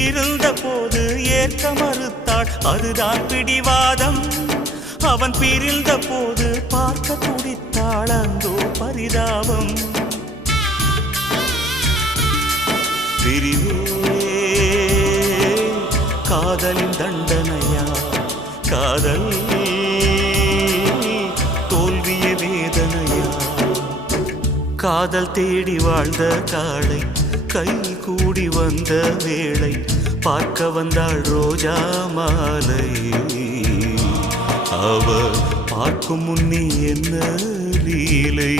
இருந்த போது ஏற்க மறுத்தாள், அதுதான் பிடிவாதம். அவன் பிரிந்த போது பார்க்க துடித்தாள், அந்தோ பரிதாபம். பிரிவே காதலின் தண்டனையா, காதல் தோல்விய வேதனையா? காதல் தேடி வாழ்ந்த காளை கை கூடி வந்த வேளை, பார்க்க வந்தாள் ரோஜா மாலை. அவ பார்க்கும் முன்னே என்ன லீலை?